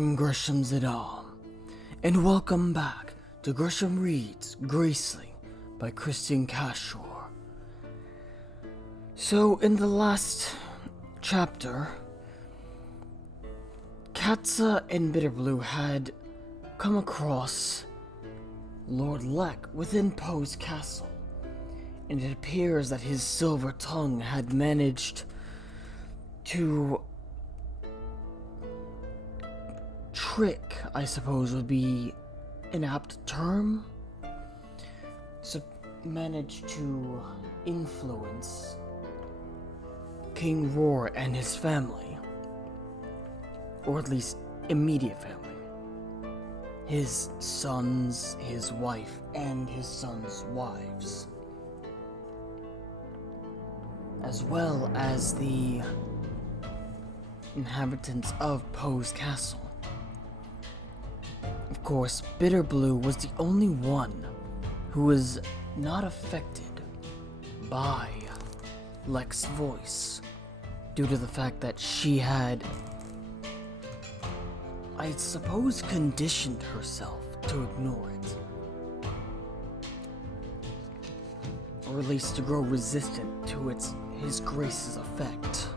am Gresham and welcome back to Gresham Reads Graceling by Christian Cashore. So, in the last chapter, Katsa and Bitterblue had come across Lord Leck within Po's castle, and it appears that his silver tongue had managed to trick, I suppose would be an apt term, so managed to influence King Ror and his family, or at least immediate family. His sons, his wife, and his sons' wives, as well as the inhabitants of Po's castle. Of course, Bitterblue was the only one who was not affected by Leck's voice, due to the fact that she had, I suppose, conditioned herself to ignore it. Or at least to grow resistant to his grace's effect.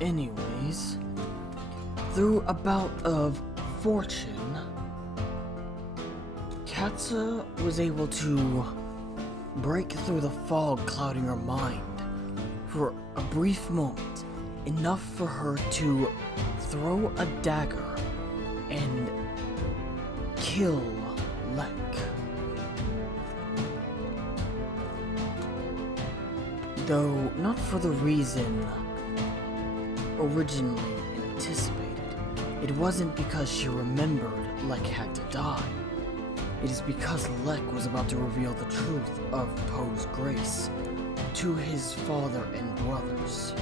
Anyways, through a bout of fortune, Katsa was able to break through the fog clouding her mind for a brief moment, enough for her to throw a dagger and kill Leck. Though not for the reason originally anticipated. It wasn't because she remembered Leck had to die. It is because Leck was about to reveal the truth of Po's grace to his father and brothers.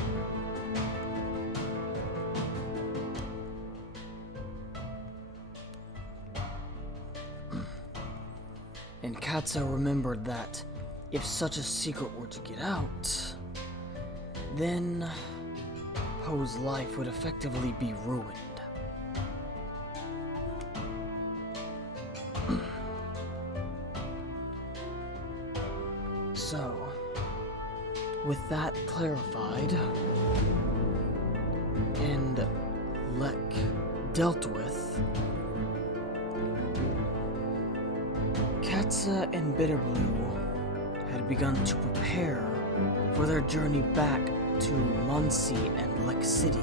And Katsa remembered that if such a secret were to get out, then Po's life would effectively be ruined. So, with that clarified, and Leck dealt with, Katsa and Bitterblue had begun to prepare for their journey back to Monsea and Leck City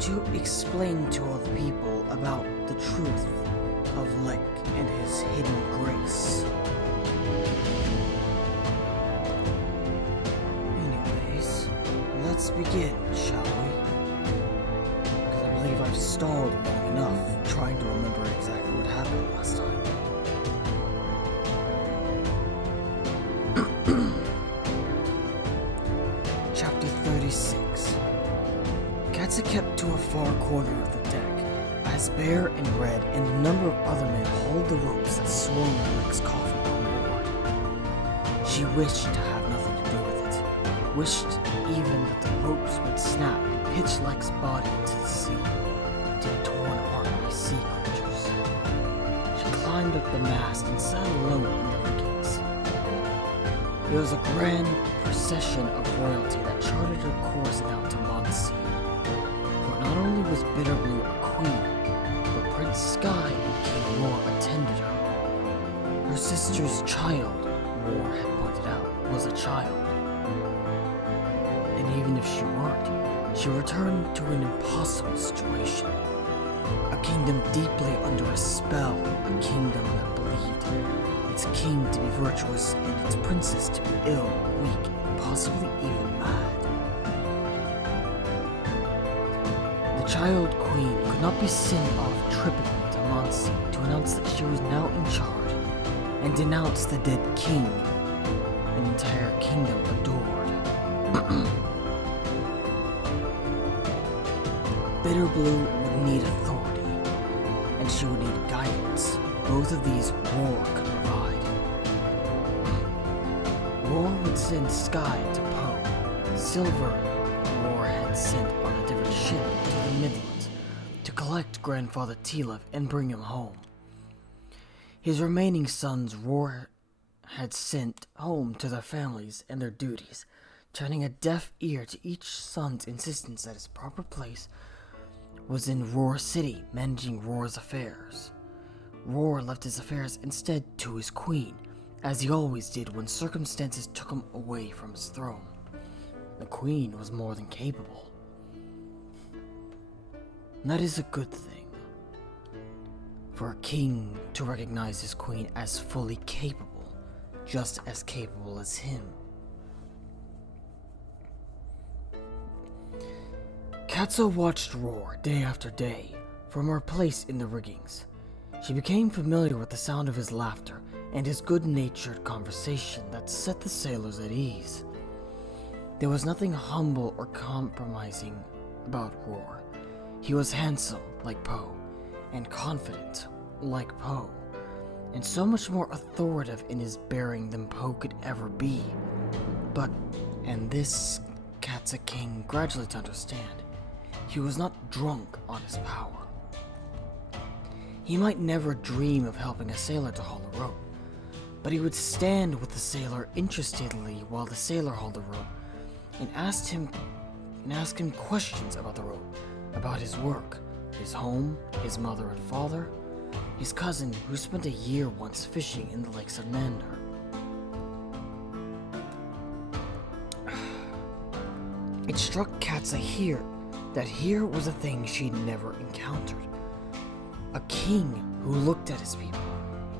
to explain to all the people about the truth of Leck and his hidden grace. Anyways, let's begin, shall we? Because I believe I've stalled long enough trying to remember exactly what happened last time. Chapter 36. Katsa kept to a far corner of the deck, as Bear and Red and a number of other men hauled the ropes that swung Leck's coffin on board. She wished to have nothing to do with it, wished even that the ropes would snap and pitch Leck's body into the sea, to be torn apart by sea creatures. She climbed up the mast and sat alone in the riggings. It was a grand procession of royalty that charted her course down to Monsea. For not only was Bitterblue a queen, but Prince Skye and King Ror attended her. Her sister's child, Ror had pointed out, was a child. And even if she weren't, she returned to an impossible situation. A kingdom deeply under a spell, a kingdom that believed its king to be virtuous and its princess to be ill, weak, and possibly even mad. The child queen could not be sent off trippingly to Monsea to announce that she was now in charge and denounce the dead king an entire kingdom adored. Bitterblue would need authority, and she would need guidance. Both of these Ror could provide. Ror would would send Skye to Po. Silver, Ror had sent on a different ship to the Midlands to collect Grandfather Tilith and bring him home. His remaining sons Ror had sent home to their families and their duties, turning a deaf ear to each son's insistence that his proper place was in Ror City, managing Ror's affairs. Ror left his affairs instead to his queen, as he always did when circumstances took him away from his throne. The queen was more than capable. That is a good thing, for a king to recognize his queen as fully capable, just as capable as him. Katsa watched Ror day after day from her place in the riggings. She became familiar with the sound of his laughter and his good-natured conversation that set the sailors at ease. There was nothing humble or compromising about Ror. He was handsome, like Po, and confident, like Po, and so much more authoritative in his bearing than Po could ever be. But, and this Katsa came gradually to understand, he was not drunk on his power. He might never dream of helping a sailor to haul a rope, but he would stand with the sailor interestedly while the sailor hauled the rope, and ask him questions about the rope, about his work, his home, his mother and father, his cousin who spent a year once fishing in the lakes of Mandar. It struck Katsa that here was a thing she'd never encountered. A king who looked at his people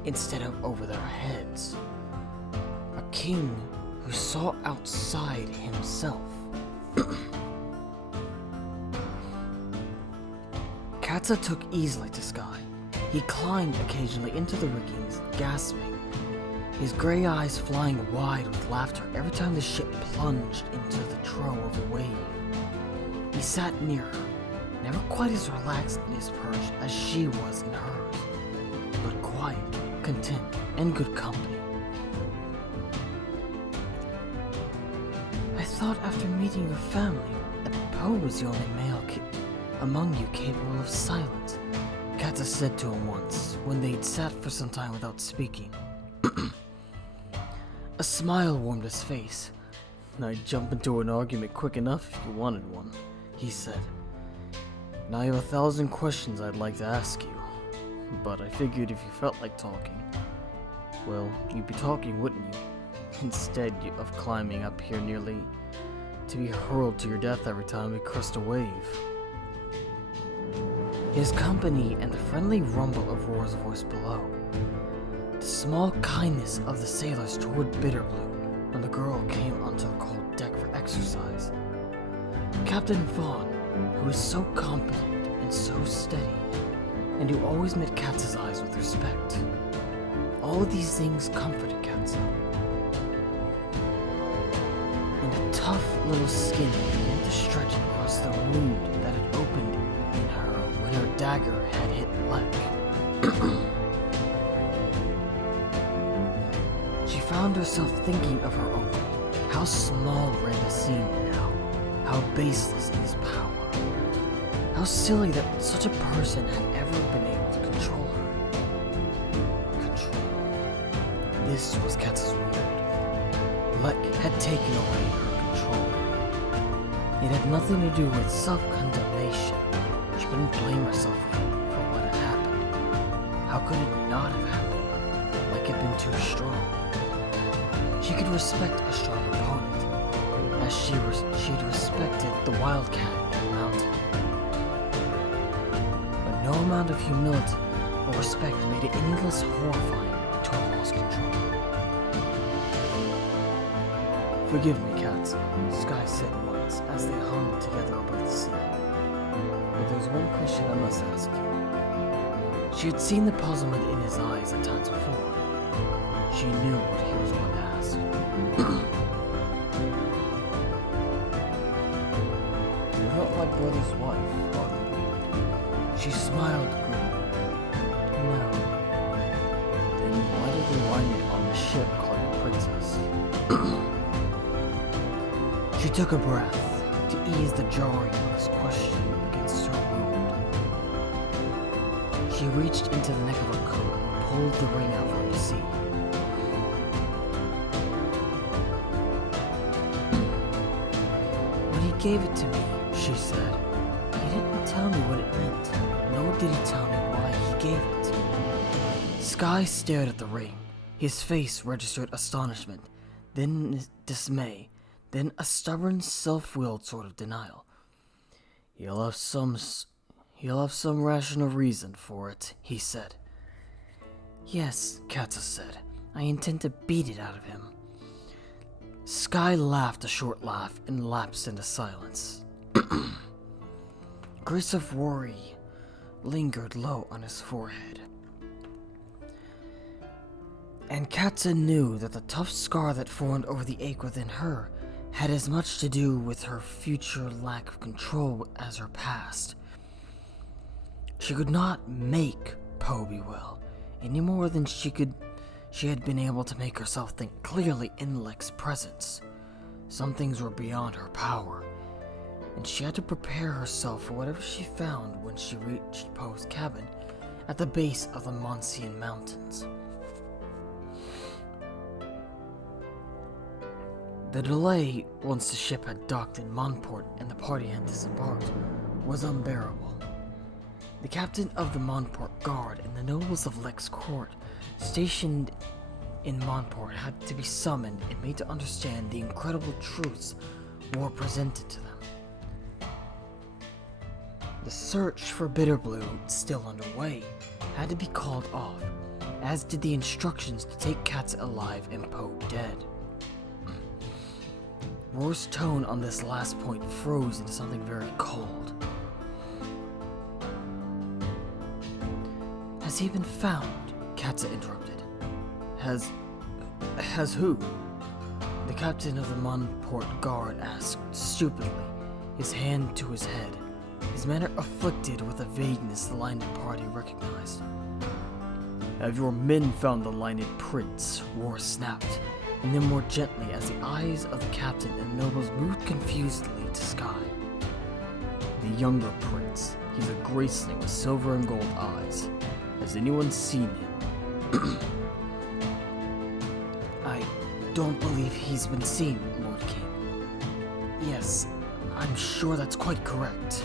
instead of over their heads. A king who saw outside himself. Katsa took easily to Skye. He climbed occasionally into the riggings, gasping, his gray eyes flying wide with laughter every time the ship plunged into the trough of a wave. He sat near her, never quite as relaxed in his perch as she was in hers, but quiet, content, and good company. I thought after meeting your family that Po was the only male among you capable of silence, Katsa said to him once, when they'd sat for some time without speaking. A smile warmed his face. I'd jump into an argument quick enough if you wanted one, he said. Now I have 1,000 questions I'd like to ask you, but I figured if you felt like talking, well, you'd be talking, wouldn't you? Instead of climbing up here nearly to be hurled to your death every time we crest a wave. His company and the friendly rumble of Ror's voice below. The small kindness of the sailors toward Bitterblue when the girl came onto the cold deck for exercise. Captain Vaughn, who was so competent and so steady, and who always met Katsa's eyes with respect. All of these things comforted Katsa. And a tough little skin began to stretch across the wound that had opened in her when her dagger had hit Leck. She found herself thinking of her uncle, how small Randa seemed now, how baseless in his power, how silly that such a person had ever been able to control her. Control. This was Katsa's wound. Leck had taken away her control. It had nothing to do with self-condemnation. She couldn't blame herself for what had happened. How could it not have happened? Leck had been too strong. She could respect a strong opponent, as she'd respected the wildcat in the mountain. But no amount of humility or respect made it any less horrifying to have lost control. Forgive me, Katsa, Skye said once as they hung together above the sea. But there's one question I must ask you. She had seen the puzzlement in his eyes at times before. She knew what he was going to ask. You're not my brother's wife, are you? She smiled grimly. No. Then why did they wind it on the ship called the Princess? She took a breath to ease the jarring of his question against her wound. She reached into the neck of her coat and pulled the ring out for him to see. When he gave it to me, she said, he didn't tell me what it meant, nor did he tell me why he gave it. Skye stared at the ring. His face registered astonishment, then dismay, then a stubborn, self-willed sort of denial. He'll have some rational reason for it, he said. Yes, Katsa said. I intend to beat it out of him. Skye laughed a short laugh and lapsed into silence. Grace of worry lingered low on his forehead. And Katsa knew that the tough scar that formed over the ache within her had as much to do with her future lack of control as her past. She could not make Po be well, any more than she had been able to make herself think clearly in Leck's presence. Some things were beyond her power, and she had to prepare herself for whatever she found when she reached Po's cabin at the base of the Monsean mountains. The delay, once the ship had docked in Monport and the party had disembarked, was unbearable. The captain of the Monport Guard and the nobles of Leck's court, stationed in Monport, had to be summoned and made to understand the incredible truths were presented to them. The search for Bitterblue, still underway, had to be called off, as did the instructions to take Katsa alive and Po dead. Ror's tone on this last point froze into something very cold. Has he been found? Katsa interrupted. Has who? The captain of the Monport Guard asked stupidly, his hand to his head, his manner afflicted with a vagueness the Lined party recognized. Have your men found the Lined prince? Ror snapped, and then more gently as the eyes of the captain and nobles moved confusedly to Skye. The younger prince. He's a Graceling with silver and gold eyes. Has anyone seen him? I don't believe he's been seen, Lord King. Yes, I'm sure that's quite correct.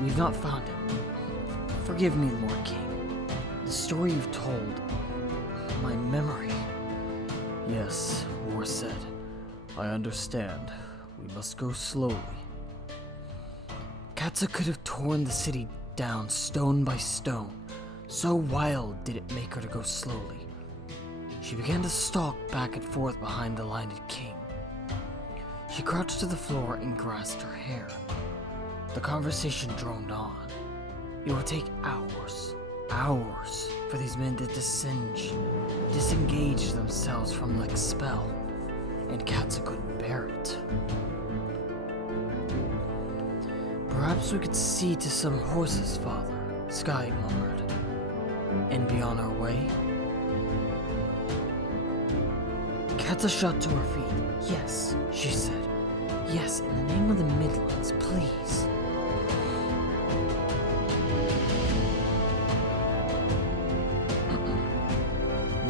We've not found him. Forgive me, Lord King. The story you've told, my memory. Yes, Ror said. I understand. We must go slowly. Katsa could have torn the city down stone by stone. So wild did it make her to go slowly. She began to stalk back and forth behind the Lined king. She crouched to the floor and grasped her hair. The conversation droned on. It would take hours for these men to disengage themselves from Leck's spell, and Katsa couldn't bear it. Perhaps we could see to some horses, Father, Skye murmured, and be on our way. Katsa shot to her feet. Yes, she said. Yes, in the name of the Midlands, please.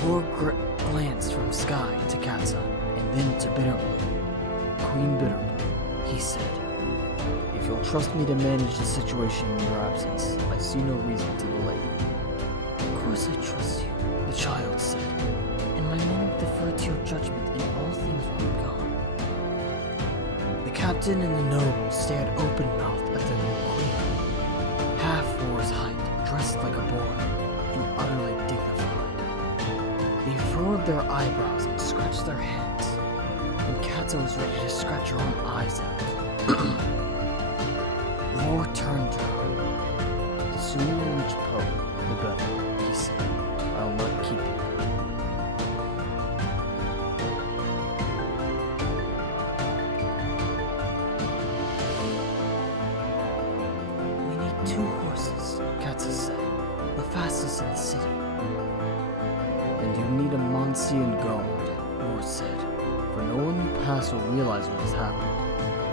Ror glanced from Skye to Katsa, and then to Bitterblue. Queen Bitterblue, he said. If you'll trust me to manage the situation in your absence, I see no reason to delay you. Of course I trust you, the child said, and my men will defer to your judgment in all things while I'm gone. The captain and the nobles stared open-mouthed at their new queen, half Ror's height, dressed like a boy, and utterly dignified. They furrowed their eyebrows and scratched their heads, and Katsa was ready to scratch her own eyes out. Ror turned to her. The sooner you reach Po, the better, he said. I'll not keep you. We need 2 horses, Katsa said. The fastest in the city. And you need a Monsean guard, Ror said, for no one you pass will realize what has happened.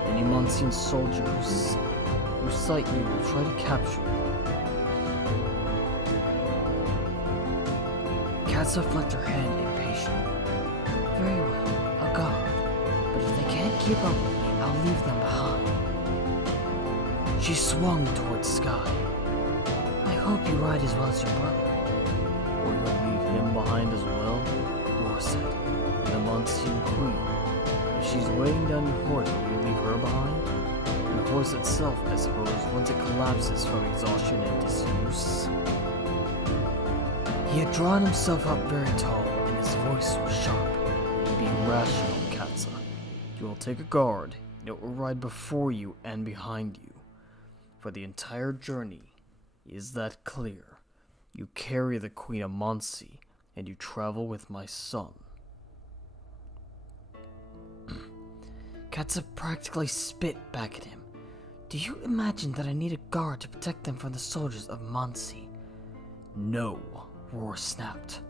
Any Monsean soldier who sight you will try to capture you. Katsa flicked her hand impatiently. Very well, I'll guard. But if they can't keep up with me, I'll leave them behind. She swung towards Skye. I hope you ride as well as your brother. Or you'll leave him behind as well, Ror said. And the Monsean queen. If she's weighing down your horse, will you leave her behind? And the horse itself, I suppose, once it collapses from exhaustion and disuse. He had drawn himself up very tall, and his voice was sharp. Be rational, Katsa. You will take a guard, and it will ride before you and behind you. For the entire journey, is that clear? You carry the Queen of Monsea, and you travel with my son. Katsa practically spit back at him. Do you imagine that I need a guard to protect them from the soldiers of Monsea? No, Ror snapped.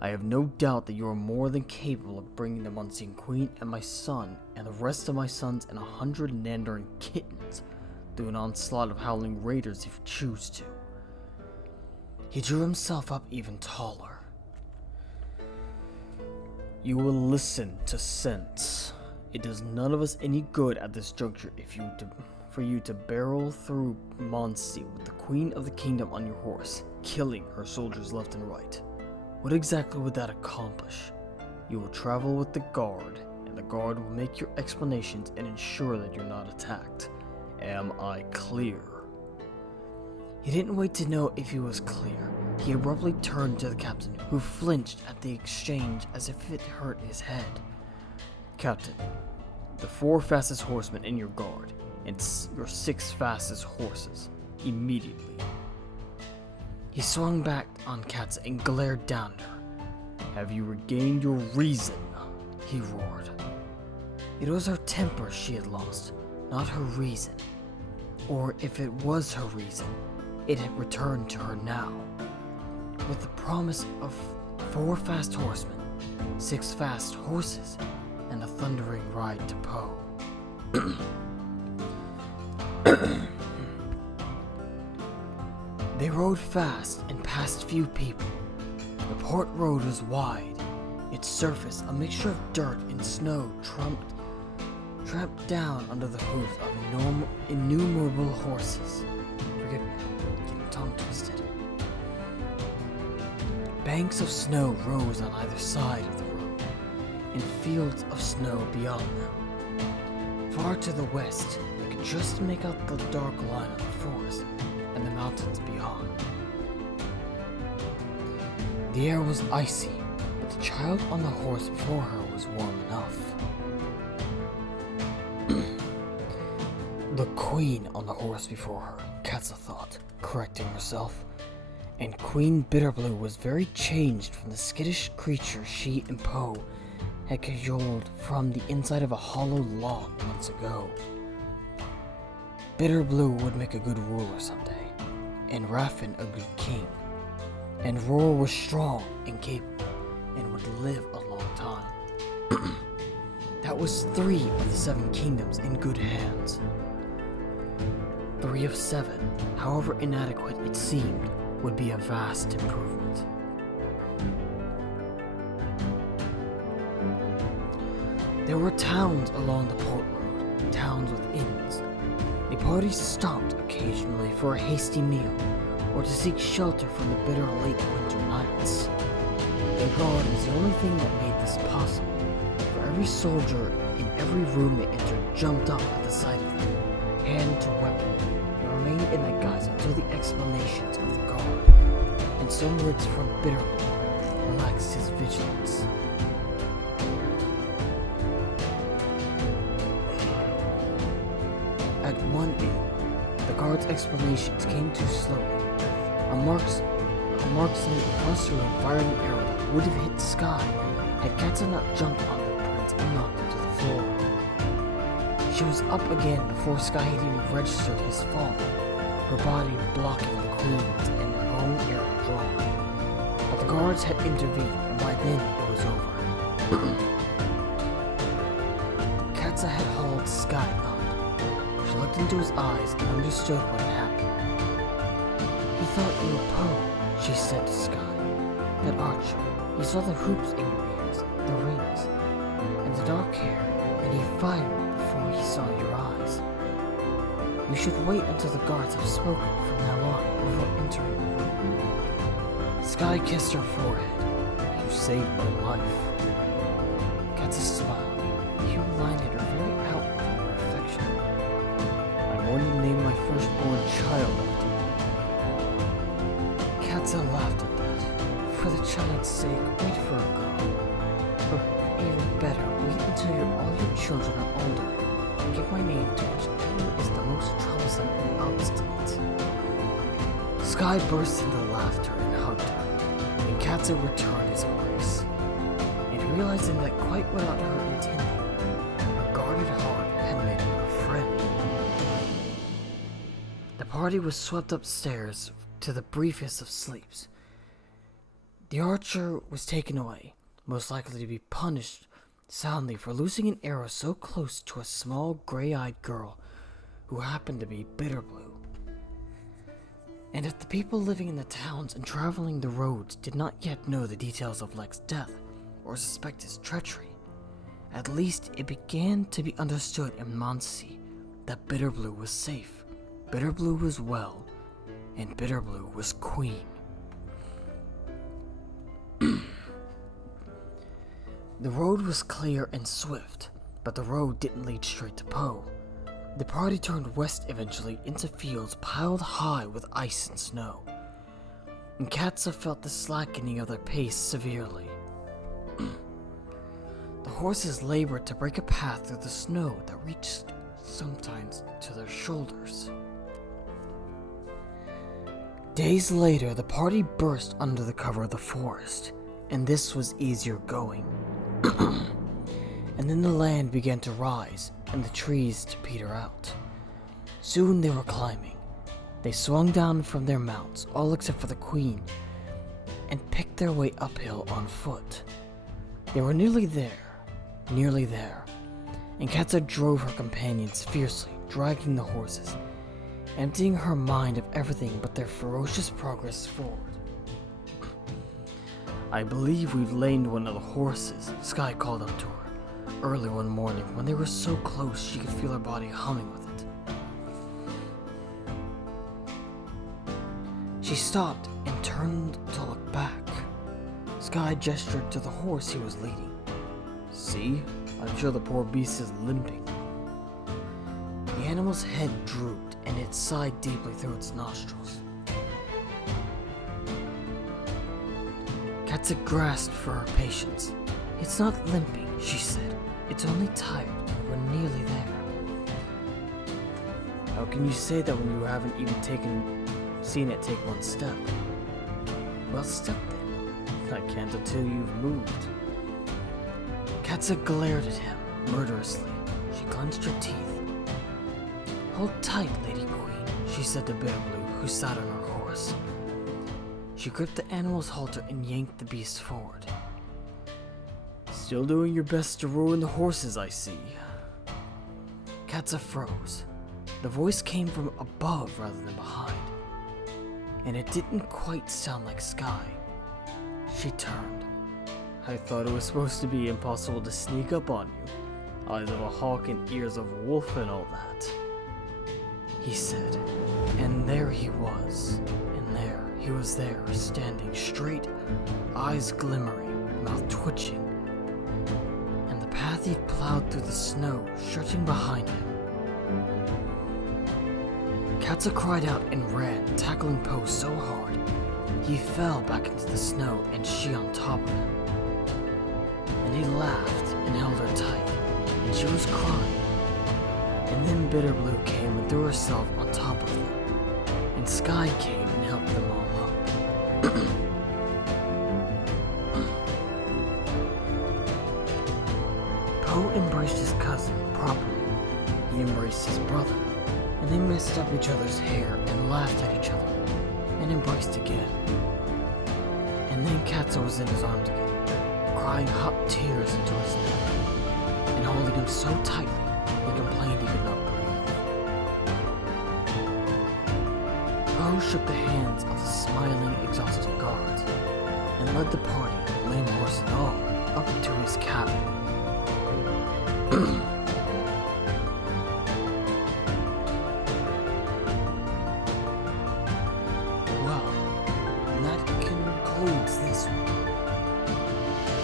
I have no doubt that you are more than capable of bringing the Monsean Queen and my son and the rest of my sons and 100 Nandering kittens through an onslaught of howling raiders if you choose to. He drew himself up even taller. You will listen to sense. It does none of us any good at this juncture for you to barrel through Monsea with the Queen of the Kingdom on your horse, killing her soldiers left and right. What exactly would that accomplish? You will travel with the guard, and the guard will make your explanations and ensure that you're not attacked. Am I clear? He didn't wait to know if he was clear. He abruptly turned to the captain, who flinched at the exchange as if it hurt his head. Captain, the 4 fastest horsemen in your guard, and your 6 fastest horses, immediately. He swung back on Katsa and glared down at her. Have you regained your reason? He roared. It was her temper she had lost, not her reason. Or if it was her reason, it had returned to her now. With the promise of 4 fast horsemen, 6 fast horses, and a thundering ride to Po. They rode fast and passed few people. The port road was wide, its surface a mixture of dirt and snow tramped down under the hooves of innumerable horses. Forgive me, I'm getting tongue twisted. Banks of snow rose on either side of the road, and fields of snow beyond them. Far to the west, they could just make out the dark line of the forest and the mountains beyond. The air was icy, but the child on the horse before her was warm enough. The queen on the horse before her, Katsa thought, correcting herself. And Queen Bitterblue was very changed from the skittish creature she and Po had cajoled from the inside of a hollow log months ago. Bitterblue would make a good ruler someday, and Raffin a good king. And Ror was strong and capable, and would live a long time. That was 3 of the 7 kingdoms in good hands. 3 of 7, however inadequate it seemed, would be a vast improvement. There were towns along the port road, towns with inns. A party stopped occasionally for a hasty meal, or to seek shelter from the bitter late winter nights. Their guard was the only thing that made this possible, for every soldier in every room they entered jumped up at the sight of them, hand to weapon, and remained in that guise until the explanations of the guard, and some words from Bitterblue, relaxed his vigilance. At one inn, the guard's explanations came too slowly. A marksman across the room fired an arrow that would have hit Skye had Katsa not jumped on the prince and knocked him to the floor. She was up again before Skye had even registered his fall, her body blocking the queen's and her own arrow drawn. But the guards had intervened, and by then it was over. Katsa had hauled Skye up, looked into his eyes and understood what had happened. "He thought you were Po," she said to Skye. "That archer. He saw the hoops in your ears, the rings, and the dark hair, and he fired before he saw your eyes. You should wait until the guards have spoken from now on before entering the room." Skye kissed her forehead. "You saved my life." Katsa smiled. He reminded her very outward of her affection. "I'm going to name my firstborn child after you." Katsa laughed at that. "For the child's sake, wait for a girl. Or even better, wait until all your children are older. Give my name to whichever is the most troublesome and obstinate." Skye burst into laughter and hugged her, and Katsa returned his embrace. And realizing that quite without her intending, her guarded heart had made him her friend. The party was swept upstairs to the briefest of sleeps. The archer was taken away, most likely to be punished soundly for losing an arrow so close to a small gray-eyed girl who happened to be Bitterblue. And if the people living in the towns and traveling the roads did not yet know the details of Leck's death or suspect his treachery, at least it began to be understood in Monsea that Bitterblue was safe, Bitterblue was well, and Bitterblue was queen. The road was clear and swift, but the road didn't lead straight to Po. The party turned west eventually into fields piled high with ice and snow, and Katsa felt the slackening of their pace severely. The horses labored to break a path through the snow that reached sometimes to their shoulders. Days later, the party burst under the cover of the forest, and this was easier going. And then the land began to rise, and the trees to peter out. Soon they were climbing. They swung down from their mounts, all except for the queen, and picked their way uphill on foot. They were nearly there, and Katsa drove her companions fiercely, dragging the horses, emptying her mind of everything but their ferocious progress forward. "I believe we've lamed one of the horses," Skye called up to her, early one morning when they were so close she could feel her body humming with it. She stopped and turned to look back. Skye gestured to the horse he was leading. "See? I'm sure the poor beast is limping." The animal's head drooped and it sighed deeply through its nostrils. Katsa grasped for her patience. "It's not limping," she said. "It's only tired, and we're nearly there." "How can you say that when you haven't even seen it take one step?" "Well, step then. I can't until you've moved." Katsa glared at him murderously. She clenched her teeth. "Hold tight, Lady Queen," she said to Bitterblue, who sat on her horse. She gripped the animal's halter and yanked the beast forward. "Still doing your best to ruin the horses, I see." Katsa froze. The voice came from above rather than behind, and it didn't quite sound like Skye. She turned. "I thought it was supposed to be impossible to sneak up on you. Eyes of a hawk and ears of a wolf and all that," he said. And there he was. He was there, standing straight, eyes glimmering, mouth twitching, and the path he'd plowed through the snow stretching behind him. Katsa cried out and ran, tackling Po so hard, he fell back into the snow and she on top of him. And he laughed and held her tight, and she was crying. And then Bitterblue came and threw herself on top of them, and Skye came and helped them all up. Po embraced his cousin properly. He embraced his brother, and they messed up each other's hair and laughed at each other, and embraced again. And then Katsa was in his arms again, crying hot tears into his neck, and holding him so tightly he complained he could not breathe. shook the hands of the smiling, exhausted guards and led the party, lame horse and all, up to his cabin. Well, that concludes this one.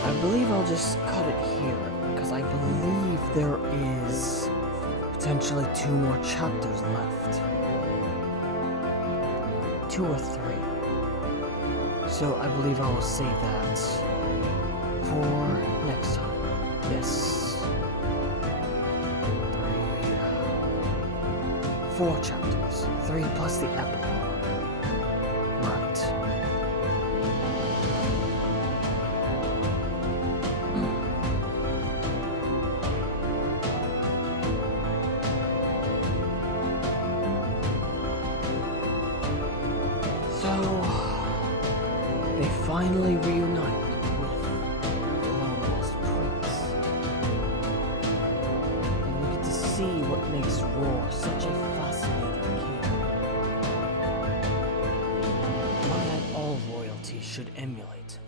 I believe I'll just cut it here, because I believe there is potentially 2 more chapters left. 2 or 3. So I believe I will save that for next time. Yes. 4 chapters. 3 plus the epilogue. Right. They finally reunite with the long-lost prince. And we get to see what makes Ror such a fascinating king. One that all royalty should emulate.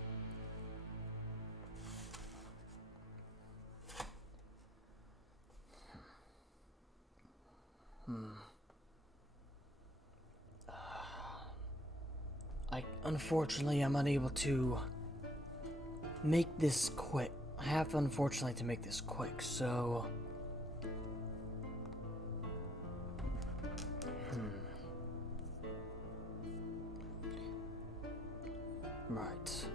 Unfortunately, I'm unable to make this quick. I have, unfortunately, to make this quick, so... Right.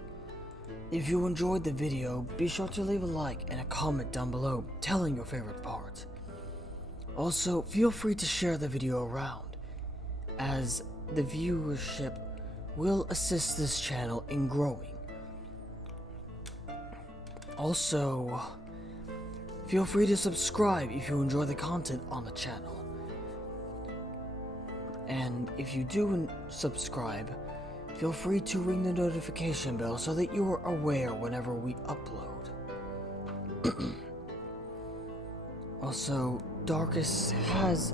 If you enjoyed the video, be sure to leave a like and a comment down below telling your favorite part. Also, feel free to share the video around, as the viewership will assist this channel in growing. Also, feel free to subscribe if you enjoy the content on the channel. And if you do subscribe, feel free to ring the notification bell so that you are aware whenever we upload. Also, Darkus has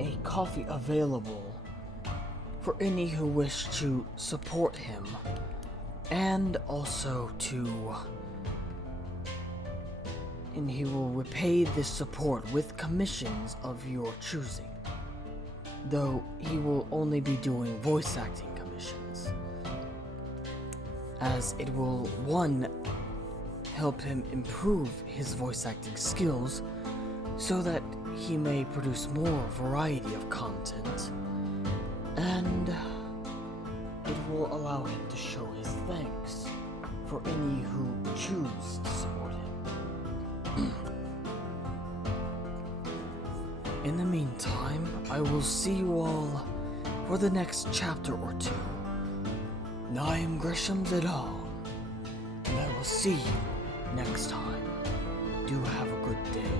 a coffee available for any who wish to support him, and also and he will repay this support with commissions of your choosing, though he will only be doing voice acting commissions, as it will, 1, help him improve his voice acting skills so that he may produce more variety of content, and it will allow him to show his thanks for any who choose to support him. In the meantime, I will see you all for the next chapter or 2. I am Gresham and I will see you next time. Do have a good day.